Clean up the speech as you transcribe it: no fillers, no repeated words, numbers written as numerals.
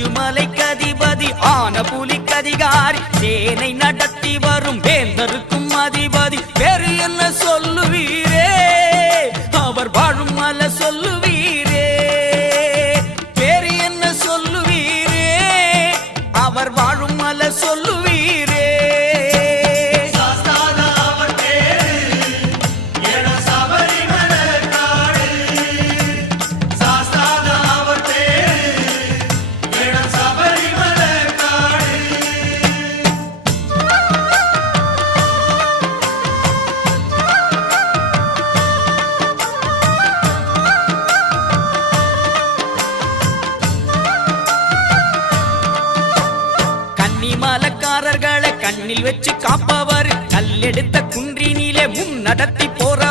அஞ்சுமலைக்கு அதிபதி ஆன புலிக்கு அதிகாரி சேனை நடத்தி வரும் வேந்தருக்கும் அதிபதி வேறு என்ன சொல்லுவீரே அவர் வாழும் மலை சொல்லுவீரே வேறு என்ன சொல்லுவீரே அவர் வாழும் மலை சொல்லுவீரே மலக்காரர்களை கண்ணில் வச்சு காப்பவர் கல்லெடுத்த குன்றினிலே முன் நடத்தி போற